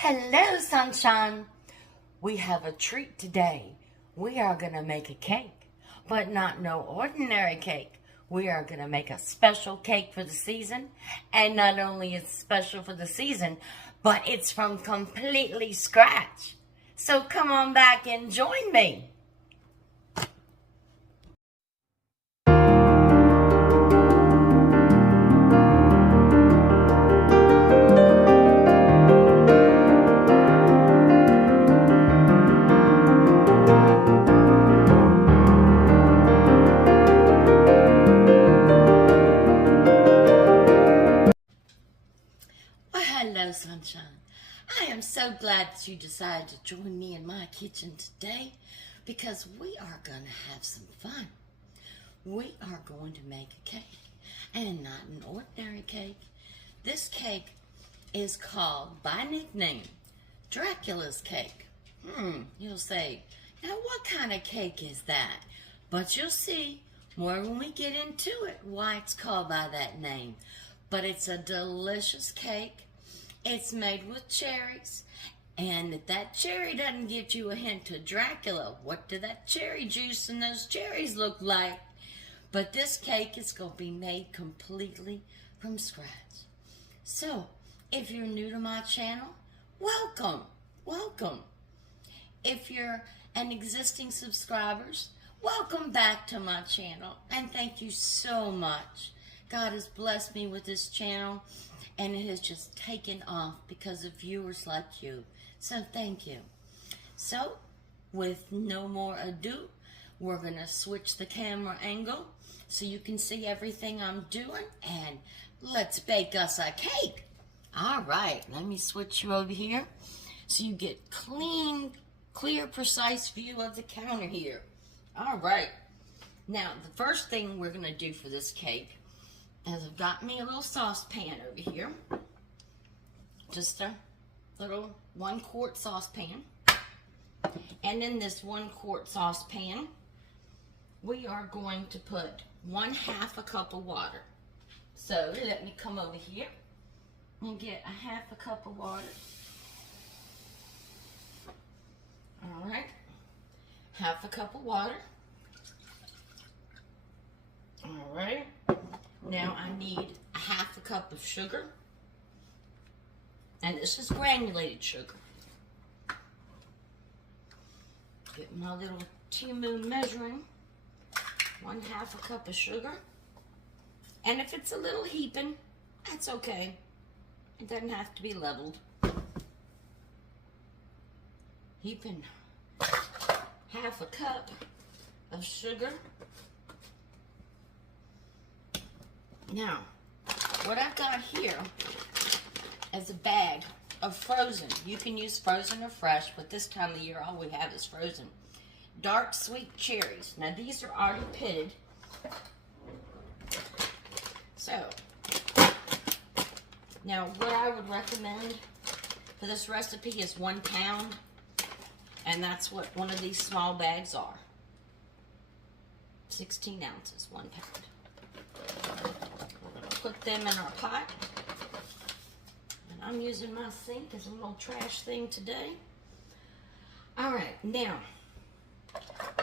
Hello, sunshine. We have a treat today. We are going to make a cake, but not no ordinary cake. We are going to make a special cake for the season, and not only is it special for the season, but it's from completely scratch. So come on back and join me. Hello, sunshine. I am so glad that you decided to join me in my kitchen today because we are going to have some fun. We are going to make a cake, and not an ordinary cake. This cake is called, by nickname, Dracula's Cake. You'll say, now what kind of cake is that? But you'll see more when we get into it why it's called by that name. But it's a delicious cake. It's made with cherries, and if that cherry doesn't give you a hint of Dracula, what did that cherry juice and those cherries look like? But this cake is going to be made completely from scratch. So, if you're new to my channel, welcome, welcome. If you're an existing subscriber, welcome back to my channel, and thank you so much. God has blessed me with this channel, and it has just taken off because of viewers like you. So thank you. So, with no more ado, we're going to switch the camera angle so you can see everything I'm doing, and let's bake us a cake. All right, let me switch you over here so you get clean, clear, precise view of the counter here. All right. Now, the first thing we're going to do for this cake is I've got me a little saucepan over here. Just a little 1 quart saucepan. And in this 1 quart saucepan, we are going to put 1/2 a cup of water. So let me come over here and get 1/2 a cup of water. All right, 1/2 a cup of water. All right. Now I need 1/2 a cup of sugar, and this is granulated sugar. Get my little Temu measuring, 1/2 a cup of sugar, and if it's a little heaping, that's okay. It doesn't have to be leveled. Heaping 1/2 a cup of sugar. Now, what I've got here is a bag of frozen. You can use frozen or fresh, but this time of year all we have is frozen. Dark sweet cherries. Now these are already pitted. So, now what I would recommend for this recipe is 1 pound, and that's what one of these small bags are. 16 ounces, 1 pound. Put them in our pot, and I'm using my sink as a little trash thing today. All right, now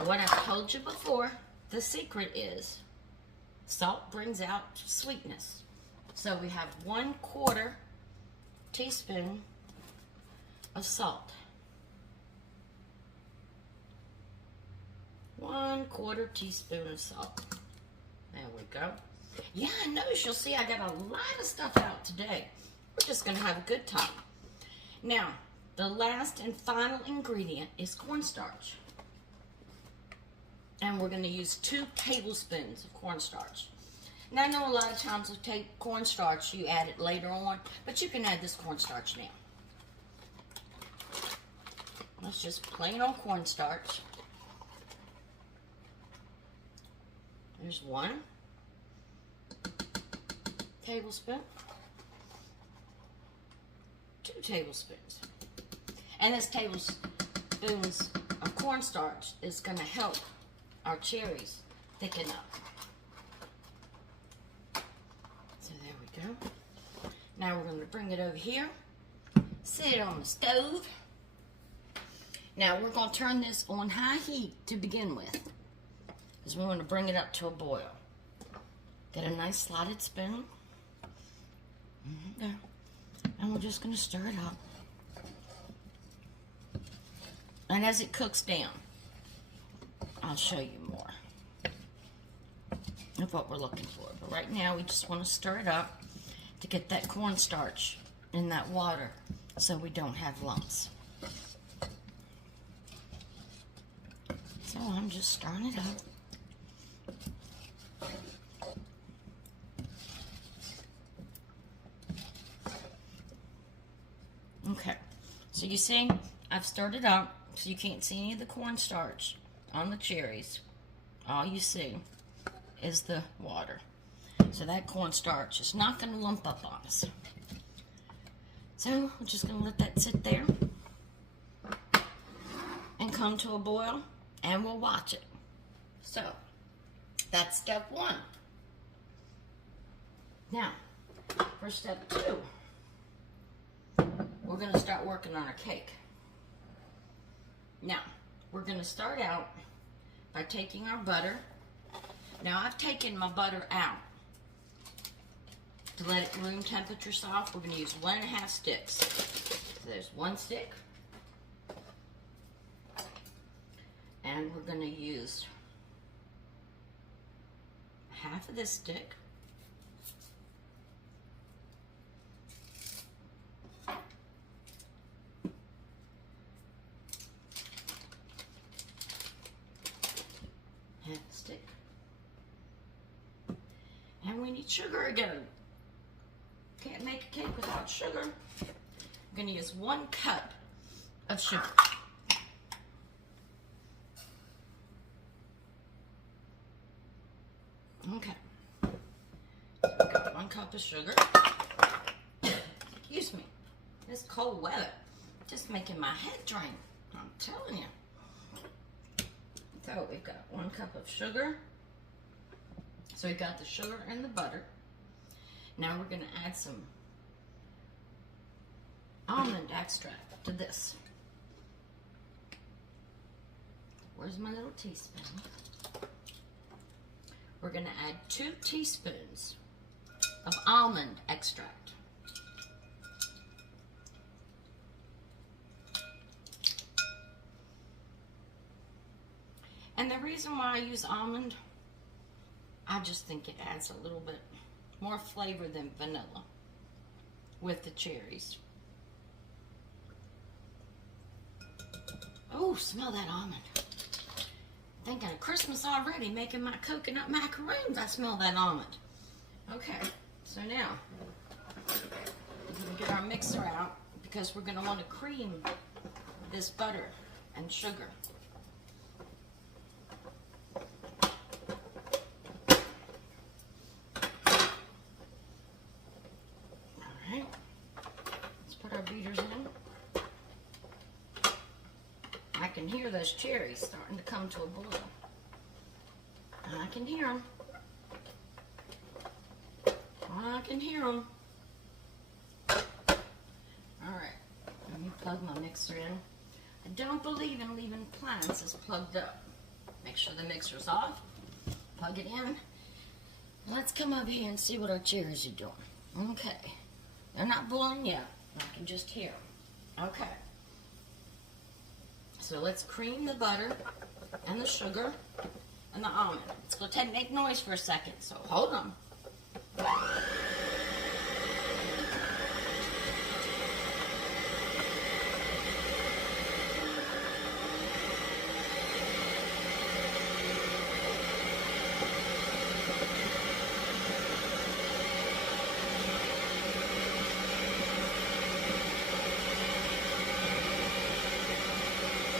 what I've told you before, the secret is salt brings out sweetness. So we have 1/4 teaspoon of salt. 1/4 teaspoon of salt. There we go. Yeah, I notice you'll see I got a lot of stuff out today. We're just going to have a good time. Now, the last and final ingredient is cornstarch. And we're going to use 2 tablespoons of cornstarch. Now, I know a lot of times with cornstarch, you add it later on, but you can add this cornstarch now. That's just plain old cornstarch. There's 1 tablespoon, 2 tablespoons. And this tablespoons of cornstarch is going to help our cherries thicken up. So there we go. Now we're going to bring it over here Set it on the stove. Now we're going to turn this on high heat to begin with, because we want to bring it up to a boil. Get a nice slotted spoon. There. And we're just going to stir it up. And as it cooks down, I'll show you more of what we're looking for. But right now we just want to stir it up to get that cornstarch in that water so we don't have lumps. So I'm just stirring it up. Okay, so you see, I've stirred it up, so you can't see any of the cornstarch on the cherries. All you see is the water. So that cornstarch is not going to lump up on us. So we're just going to let that sit there and come to a boil, and we'll watch it. So that's step one. Now, for step two, we're going to start working on our cake. Now, we're going to start out by taking our butter. Now, I've taken my butter out to let it room temperature soft. We're going to use 1.5 sticks. So there's 1 stick. And we're going to use half of this stick. Half a stick. And we need sugar again. Can't make a cake without sugar. I'm going to use 1 cup of sugar. Okay. So I've got 1 cup of sugar. Excuse me. This cold weather just making my head drain. I'm telling you. So we've got 1 cup of sugar. So we've got the sugar and the butter. Now we're going to add some almond extract to this. Where's my little teaspoon? We're going to add 2 teaspoons of almond extract. And the reason why I use almond, I just think it adds a little bit more flavor than vanilla with the cherries. Oh, smell that almond. Thinking of Christmas already, making my coconut macaroons. I smell that almond. Okay, so now we're going to get our mixer out because we're going to want to cream this butter and sugar. Alright, let's put our beaters in. I can hear those cherries starting to come to a boil. I can hear them. I can hear them. Alright, let me plug my mixer in. I don't believe in leaving appliances plugged up. Make sure the mixer's off. Plug it in. Let's come over here and see what our cherries are doing. Okay. They're not boiling yet. I can just hear them. Okay. So let's cream the butter and the sugar and the almond. It's going to make noise for a second, so hold on.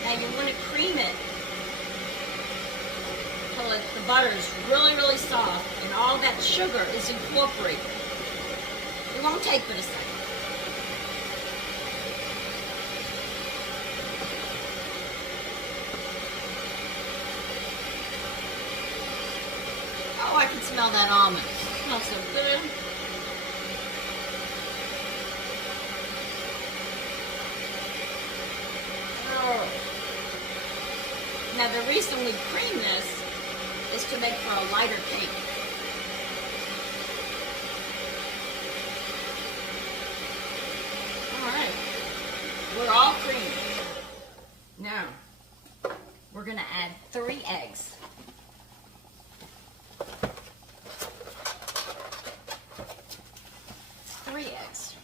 Now you want to cream it until the butter is really, really soft and all that sugar is incorporated. It won't take but a second. Oh, I can smell that almond. It smells so good. Now the reason we cream this is to make for a lighter cake. Alright, we're all creamed. Now, we're going to add 3 eggs. Three eggs.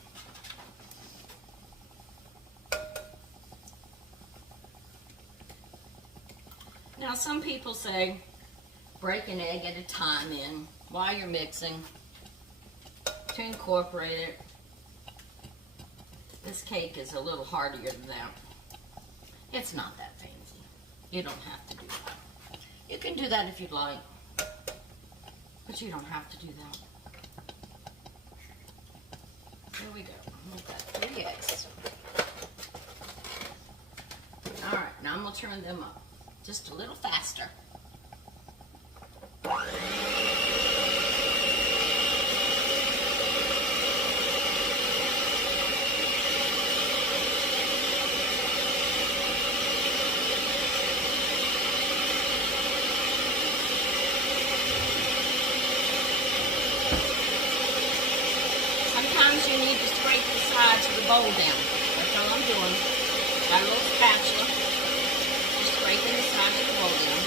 Now some people say break an egg at a time in while you're mixing to incorporate it. This cake is a little harder than that. It's not that fancy. You don't have to do that. You can do that if you'd like, but you don't have to do that. Here we go. We've got 3 eggs. Alright, now I'm going to turn them up just a little faster. Sometimes you need to scrape the sides of the bowl down. That's all I'm doing. Got a little spatula. Just scraping the sides of the bowl down.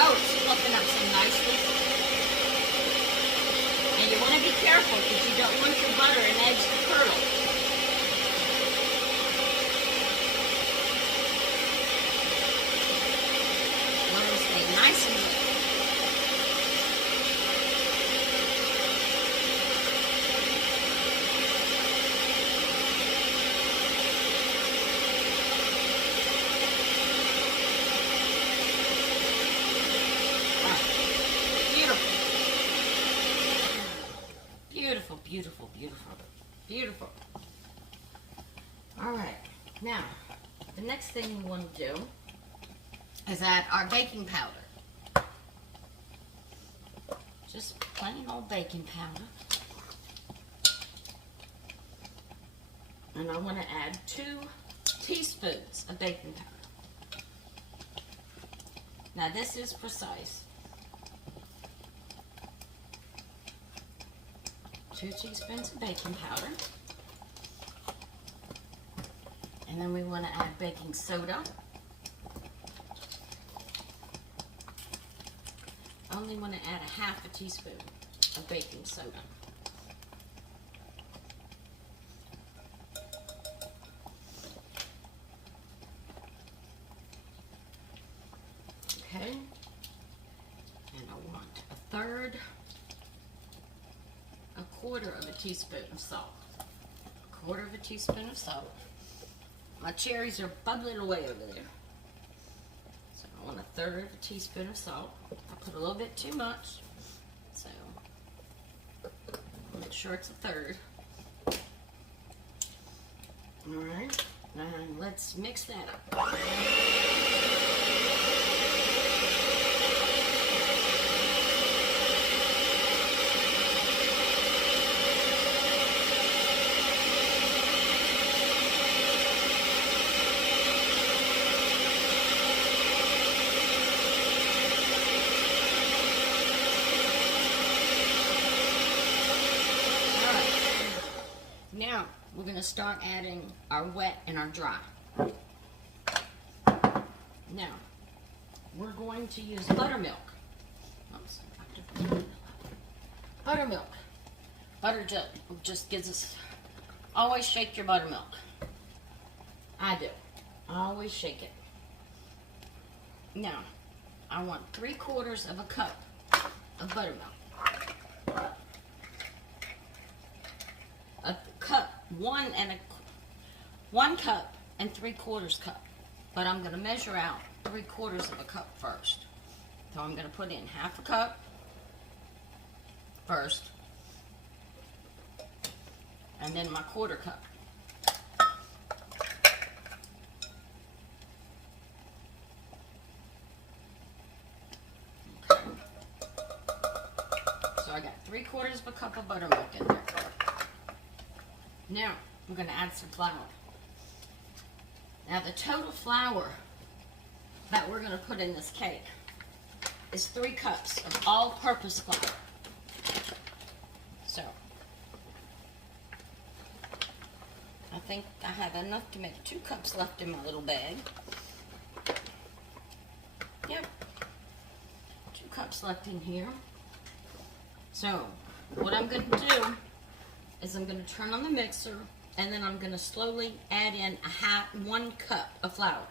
Oh, it's fluffing up so nicely. And you want to be careful because you don't want your butter and eggs to curdle. You want them to stay nice and wet. Beautiful, beautiful, beautiful, beautiful. All right, now the next thing we want to do is add our baking powder. Just plain old baking powder. And I want to add 2 teaspoons of baking powder. Now this is precise. 2 teaspoons of baking powder. And then we want to add baking soda. Only want to add a half a teaspoon of baking soda. Okay. And I want a quarter of a teaspoon of salt. A quarter of a teaspoon of salt. My cherries are bubbling away over there. So I want a third of a teaspoon of salt. I put a little bit too much. So make sure it's a third. Alright. And let's mix that up. Now, we're going to start adding our wet and our dry. Now, we're going to use buttermilk. Oops, buttermilk. Butter just gives us, always shake your buttermilk. I do. I always shake it. Now, I want 3/4 of a cup of buttermilk. A cup, 1 cup and 3/4 cup. But I'm going to measure out 3/4 of a cup first. So I'm going to put in half a cup first. And then my 1/4 cup. Okay. So I got 3/4 of a cup of buttermilk in there. Now, we're going to add some flour. Now the total flour that we're going to put in this cake is 3 cups of all-purpose flour. So, I think I have enough to make 2 cups left in my little bag. Yep, 2 cups left in here. So, what I'm going to do is I'm going to turn on the mixer, and then I'm going to slowly add in 1 cup of flour.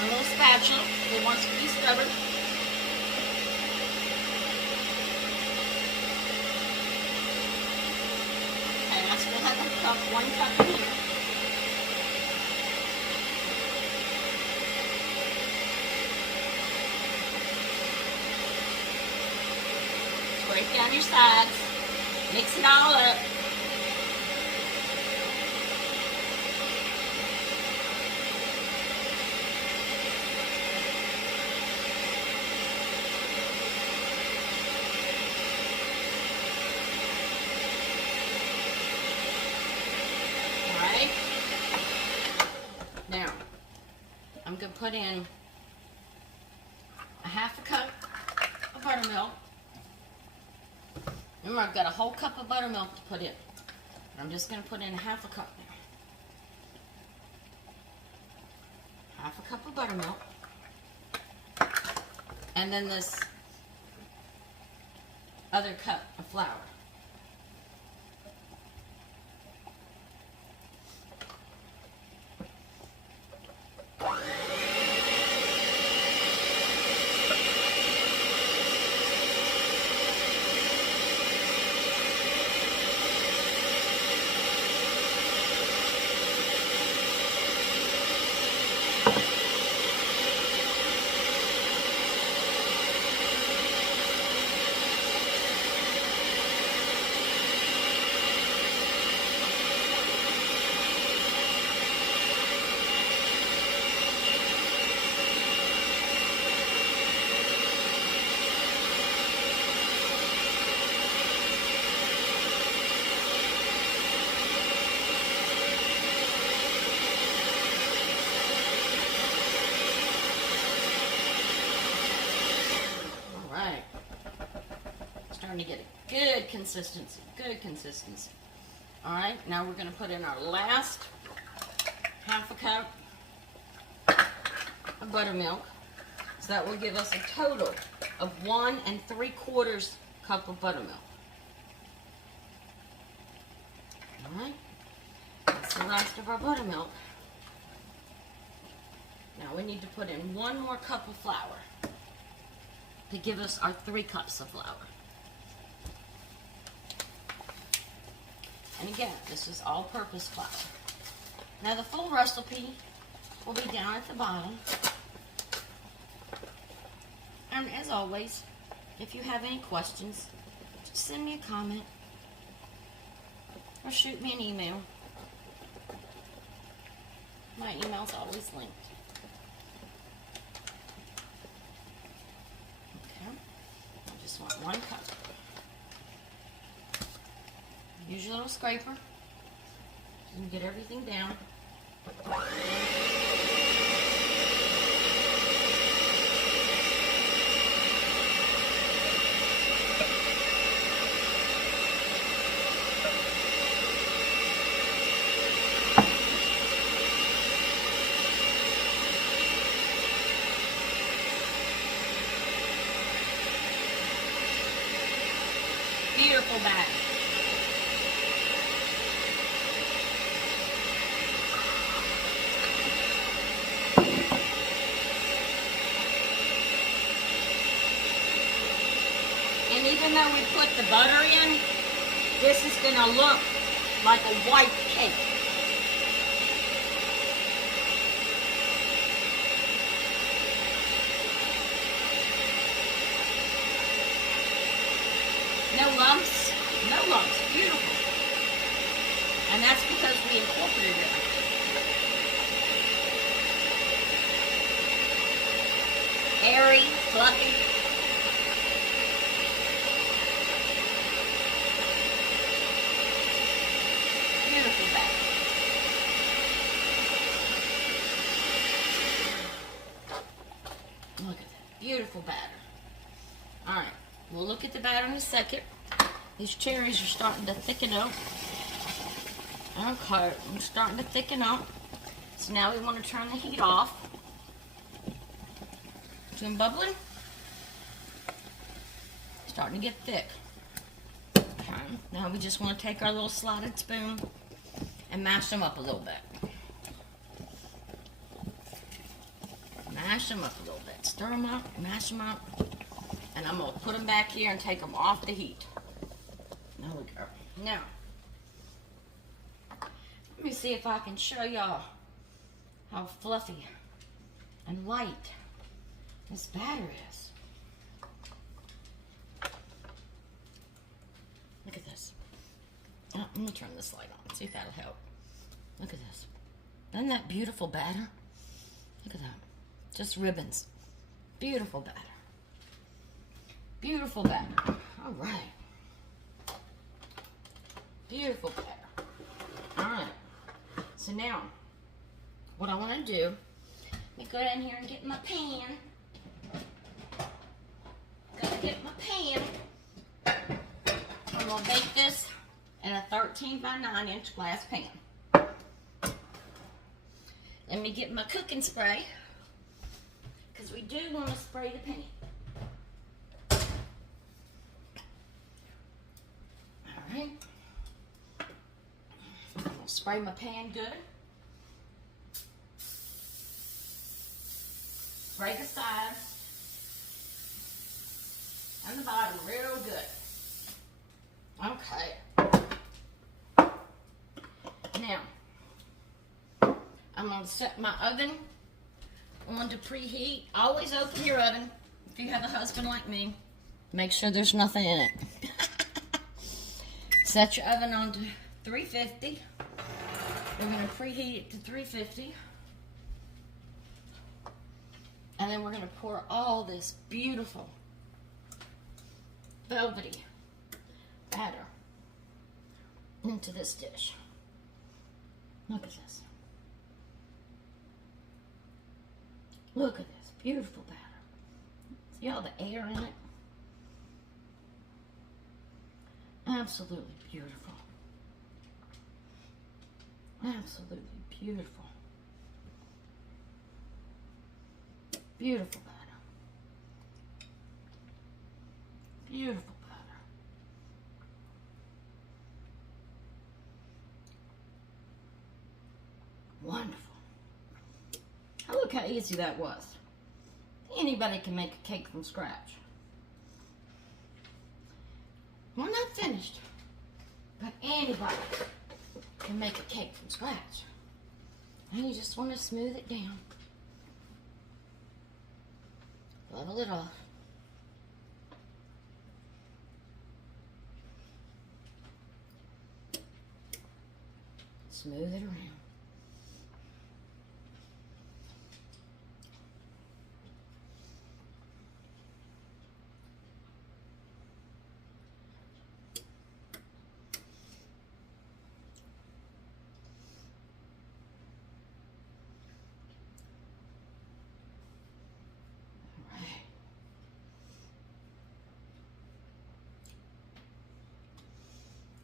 A little spatula, it wants to be stubborn. And I still have a cup, 1 cup in here. Scrape down your sides, mix it all up. Now, I'm going to put in 1/2 cup of buttermilk. Remember, I've got a whole cup of buttermilk to put in. I'm just going to put in 1/2 cup now. 1/2 cup of buttermilk. And then this other cup of flour. Starting to get a good consistency, All right, now we're going to put in our last 1/2 cup of buttermilk. So that will give us a total of 1 3/4 cup of buttermilk. All right, that's the rest of our buttermilk. Now we need to put in 1 more cup of flour to give us our 3 cups of flour. And again, this is all-purpose flour. Now the full recipe will be down at the bottom. And as always, if you have any questions, just send me a comment or shoot me an email. My email's always linked. Okay, I just want 1 cup. Use your little scraper and get everything down. Beautiful bag. And even though we put the butter in, this is going to look like a white cake. that's because we incorporated it. Airy, fluffy. Beautiful batter. Look at that. Beautiful batter. Alright, we'll look at the batter in a second. These cherries are starting to thicken up. Okay, I'm starting to thicken up. So now we want to turn the heat off. See them bubbling? Starting to get thick. Okay, now we just want to take our little slotted spoon and mash them up a little bit. Mash them up a little bit. Stir them up, mash them up. And I'm going to put them back here and take them off the heat. There we go. Now, let me see if I can show y'all how fluffy and light this batter is. Look at this. Oh, let me turn this light on, see if that'll help. Look at this. Isn't that beautiful batter? Look at that. Just ribbons. Beautiful batter. Beautiful batter. All right. Beautiful batter. All right. So now, what I want to do, let me go down here and get my pan. Gotta get my pan. I'm gonna bake this in a 13 by 9 inch glass pan. Let me get my cooking spray, because we do want to spray the pan. Alright. I'm gonna spray my pan good. Spray the sides and the bottom real good. Okay. Now, I'm going to set my oven on to preheat. Always open your oven if you have a husband like me. Make sure there's nothing in it. Set your oven on to 350. We're going to preheat it to 350. And then we're going to pour all this beautiful, velvety batter into this dish. Look at this. Look at this beautiful batter. See all the air in it? Absolutely beautiful. Absolutely beautiful. Beautiful batter. Beautiful batter. Wonderful. Now look how easy that was. Anybody can make a cake from scratch. We're not finished, but anybody can make a cake from scratch. And you just want to smooth it down. Level it off. Smooth it around.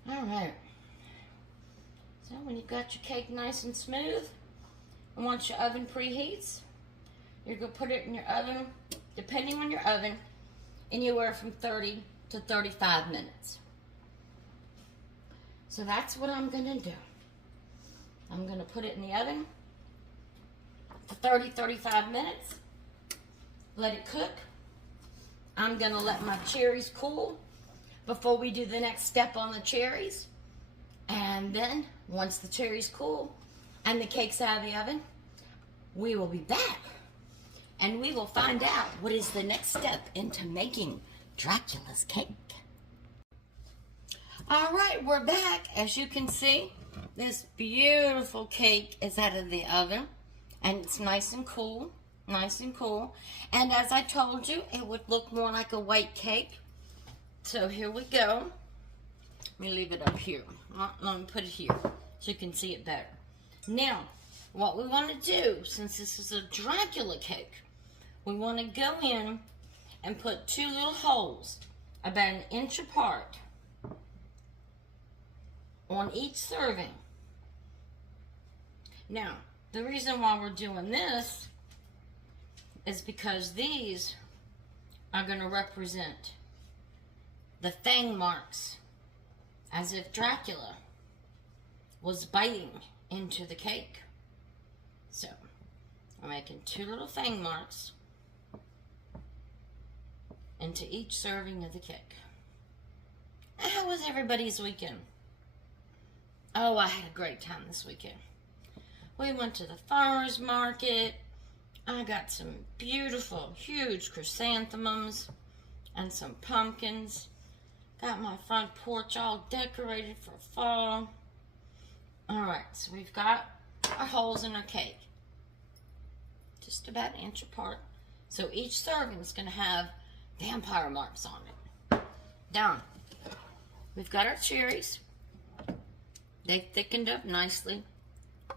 Alright, so when you've got your cake nice and smooth, and once your oven preheats, you're going to put it in your oven, depending on your oven, anywhere from 30 to 35 minutes. So that's what I'm going to do. I'm going to put it in the oven for 30-35 minutes, let it cook. I'm going to let my cherries cool before we do the next step on the cherries. And then, once the cherries cool and the cake's out of the oven, we will be back. And we will find out what is the next step into making Dracula's cake. Alright, we're back. As you can see, This beautiful cake is out of the oven, and it's nice and cool, nice and cool. And as I told you, it would look more like a white cake. So here we go. Let me leave it up here. Let me put it here so you can see it better. Now, what we want to do, since this is a Dracula cake, we want to go in and put 2 little holes about 1 inch apart on each serving. Now, the reason why we're doing this is because these are going to represent the fang marks, as if Dracula was biting into the cake. So, I'm making 2 little fang marks into each serving of the cake. How was everybody's weekend? Oh, I had a great time this weekend. We went to the farmer's market. I got some beautiful, huge chrysanthemums and some pumpkins. Got my front porch all decorated for fall. Alright, so we've got our holes in our cake. Just about 1 inch apart. So each serving is going to have vampire marks on it. Down. We've got our cherries. They thickened up nicely.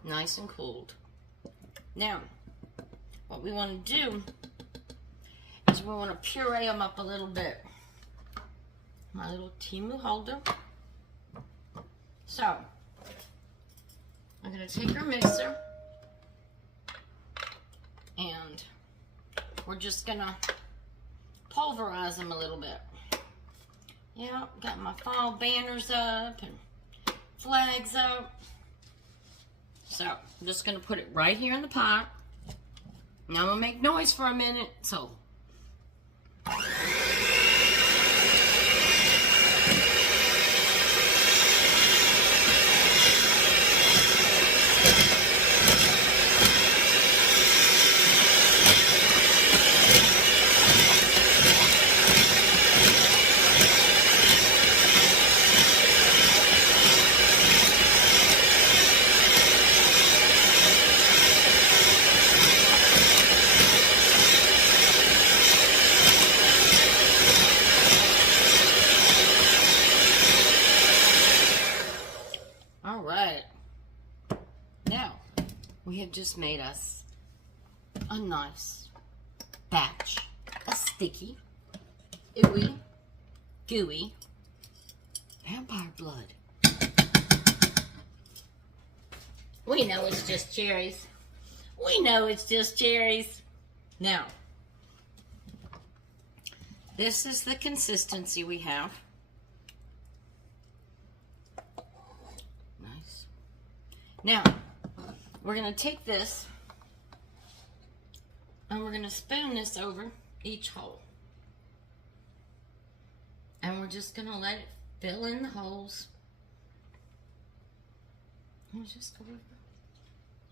Nice and cooled. Now, what we want to do is we want to puree them up a little bit. My little Temu holder. So, I'm going to take our mixer and we're just going to pulverize them a little bit. Yeah, got my fall banners up and flags up. So, I'm just going to put it right here in the pot. Now I'm going to make noise for a minute, so. We have just made us a nice batch of sticky, ooey, gooey vampire blood. We know it's just cherries. We know it's just cherries. Now, this is the consistency we have. Nice. Now, we're going to take this and we're going to spoon this over each hole. And we're just going to let it fill in the holes. And we'll just go over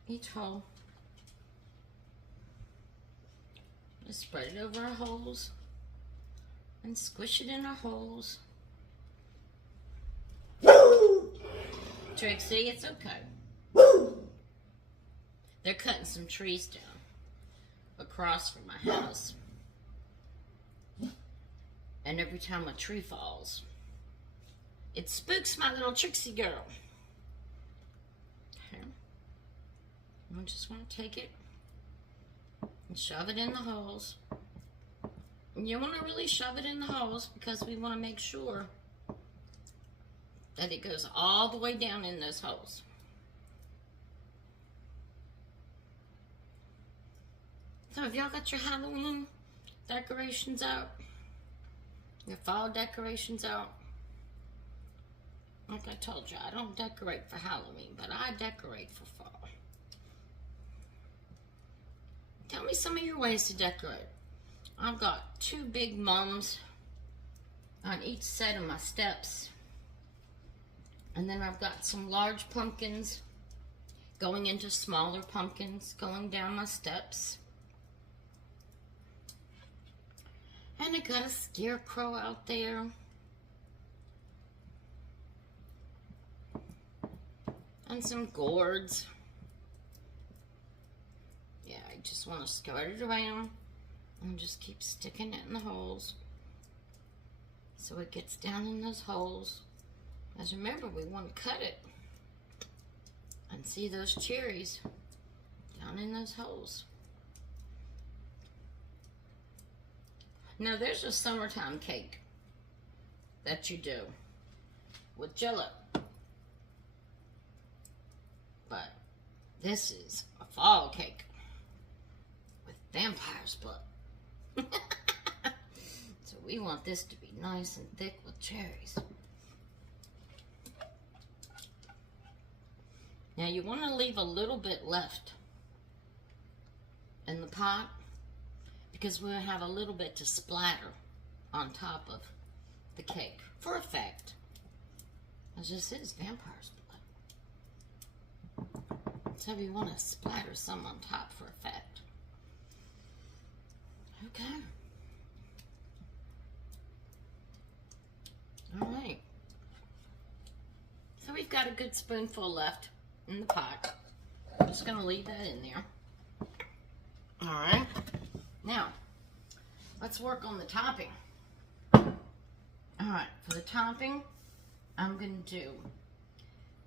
each hole. Just spread it over our holes and squish it in our holes. Trixie, it's okay. They're cutting some trees down across from my house. And every time a tree falls, it spooks my little Trixie girl. Okay. I just want to take it and shove it in the holes. And you want to really shove it in the holes because we want to make sure that it goes all the way down in those holes. So have y'all got your Halloween decorations out? Your fall decorations out? Like I told you, I don't decorate for Halloween, but I decorate for fall. Tell me some of your ways to decorate. I've got 2 big mums on each set of my steps. And then I've got some large pumpkins going into smaller pumpkins going down my steps. And I got a scarecrow out there. And some gourds. Yeah, I just want to spread it around and just keep sticking it in the holes so it gets down in those holes. As remember, we want to cut it and see those cherries down in those holes. Now there's a summertime cake that you do with Jello, but this is a fall cake with vampire's blood. So we want this to be nice and thick with cherries. Now you want to leave a little bit left in the pot because we'll have a little bit to splatter on top of the cake for effect. As this is vampire's blood. So you want to splatter some on top for effect. Okay. Alright. So we've got a good spoonful left in the pot. I'm just going to leave that in there. Alright. Now, let's work on the topping. Alright, for the topping, I'm going to do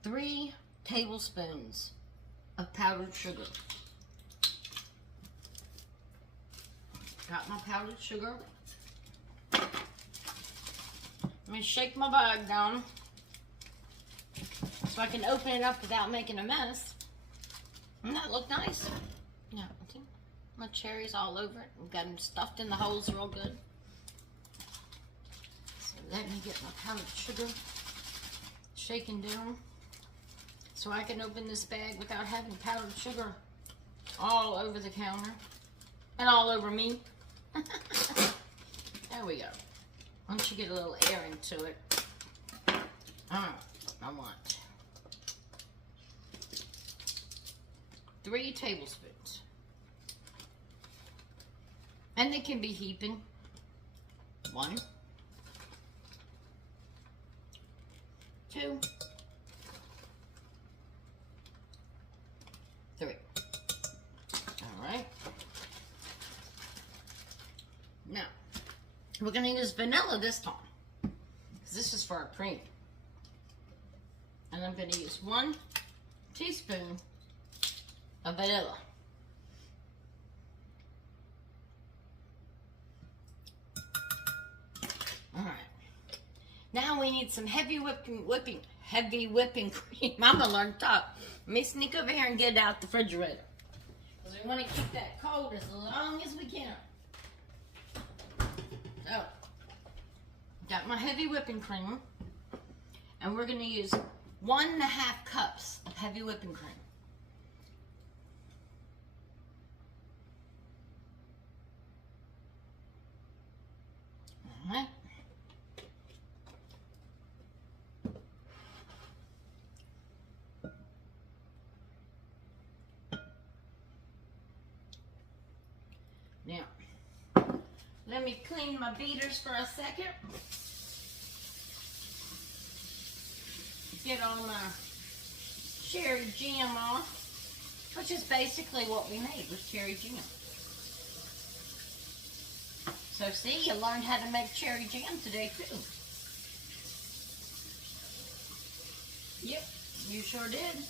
3 tablespoons of powdered sugar. Got my powdered sugar. Let me shake my bag down so I can open it up without making a mess. Doesn't that look nice? Yeah, I think my cherries all over it. We've got them stuffed in the holes real good. So let me get my powdered sugar shaken down so I can open this bag without having powdered sugar all over the counter and all over me. There we go. Once you get a little air into it, I want 3 tablespoons. And they can be heaping. 1, 2, 3. Alright. Now, we're going to use vanilla this time, because this is for our cream. And I'm going to use 1 teaspoon of vanilla. Alright. Now we need some heavy whipping cream. I'm going to learn to talk. Let me sneak over here and get it out the refrigerator, because we want to keep that cold as long as we can. So, got my heavy whipping cream, and we're going to use 1.5 cups of heavy whipping cream. All right. Now, let me clean my beaters for a second. Get all my cherry jam off, which is basically what we made with cherry jam. So see, you learned how to make cherry jam today too. Yep, you sure did.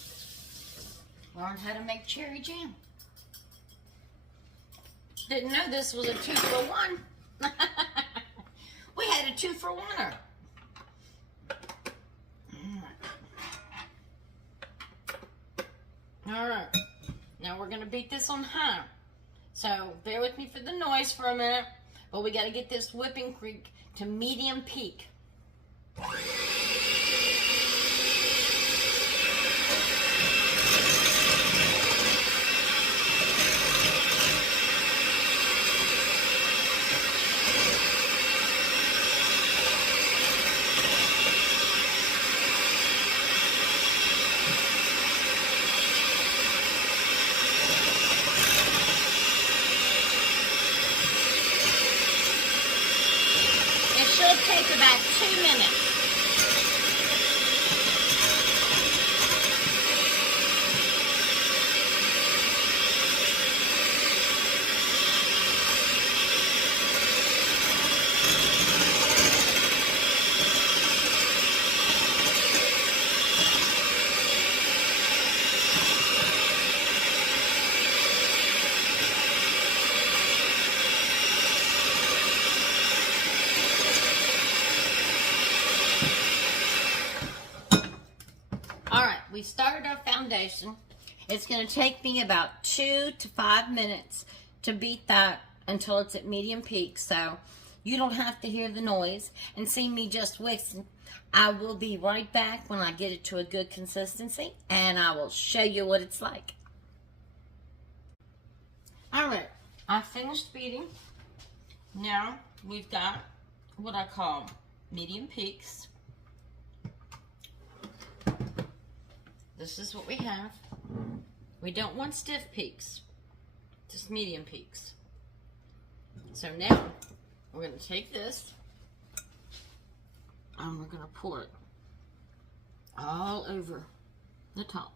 Learned how to make cherry jam. Didn't know this was a 2-for-1. We had a 2-for-1er. Alright, now we're going to beat this on high. So bear with me for the noise for a minute, but we got to get this whipping cream to medium peak. Take about 2 minutes. we started our foundation. It's going to take me about 2 to 5 minutes to beat that until it's at medium peak. So you don't have to hear the noise and see me just whistling. I will be right back when I get it to a good consistency, and I will show you what it's like. Alright, I finished beating. Now we've got what I call medium peaks. This is what we have. We don't want stiff peaks, just medium peaks. So now we're going to take this and we're going to pour it all over the top.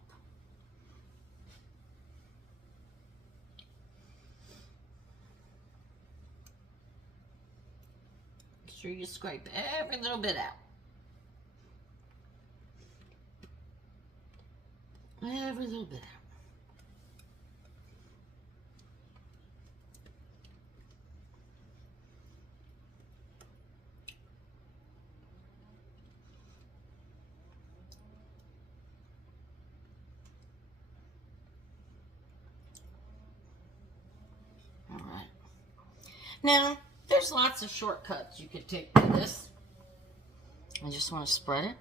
Make sure you scrape every little bit out. Every little bit out. All right. Now, there's lots of shortcuts you could take to this. I just want to spread it.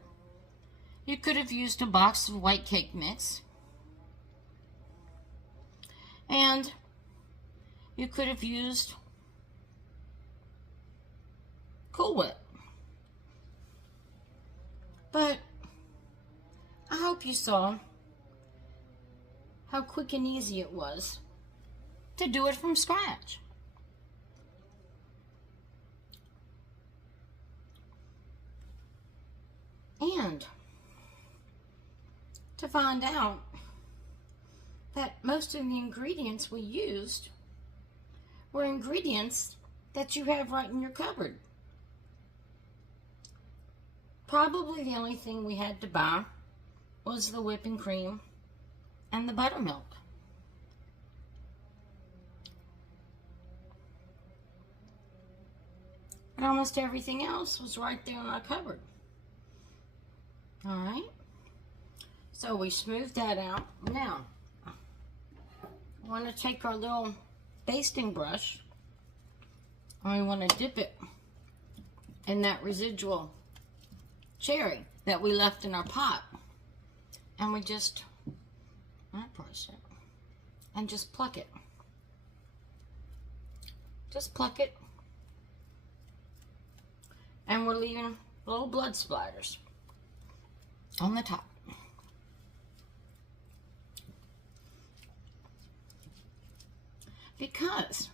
You could have used a box of white cake mix. And you could have used Cool Whip. But I hope you saw how quick and easy it was to do it from scratch. And to find out that most of the ingredients we used were ingredients that you have right in your cupboard. Probably the only thing we had to buy was the whipping cream and the buttermilk. And almost everything else was right there in our cupboard. All right. So we smoothed that out. Now, I want to take our little basting brush and we want to dip it in that residual cherry that we left in our pot. And we just, brush it and just pluck it. Just pluck it. And we're leaving little blood splatters on the top. Because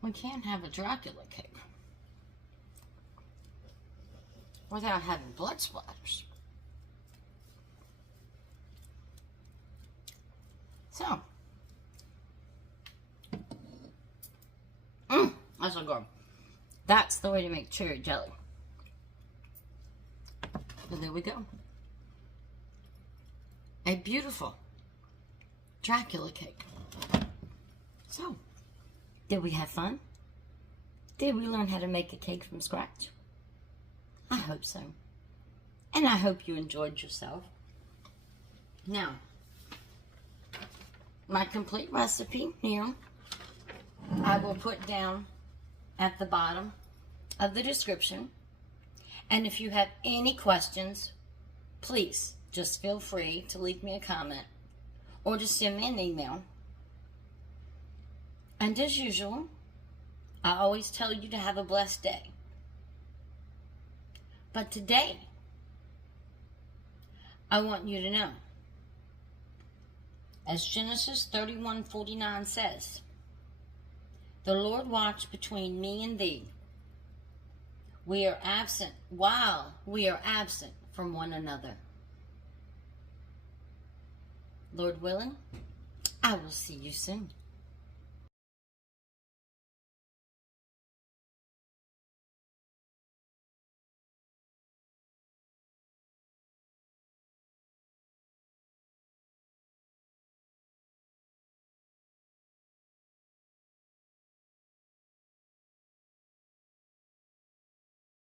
we can't have a Dracula cake without having blood splatters. So, that's so good. That's the way to make cherry jelly. And there we go. A beautiful Dracula cake. So, did we have fun? Did we learn how to make a cake from scratch? I hope so. And I hope you enjoyed yourself. Now, my complete recipe here, I will put down at the bottom of the description. And if you have any questions, please just feel free to leave me a comment or just send me an email. And as usual, I always tell you to have a blessed day. But today, I want you to know, as Genesis 31:49 says, the Lord watched between me and thee. We are absent while we are absent from one another. Lord willing, I will see you soon.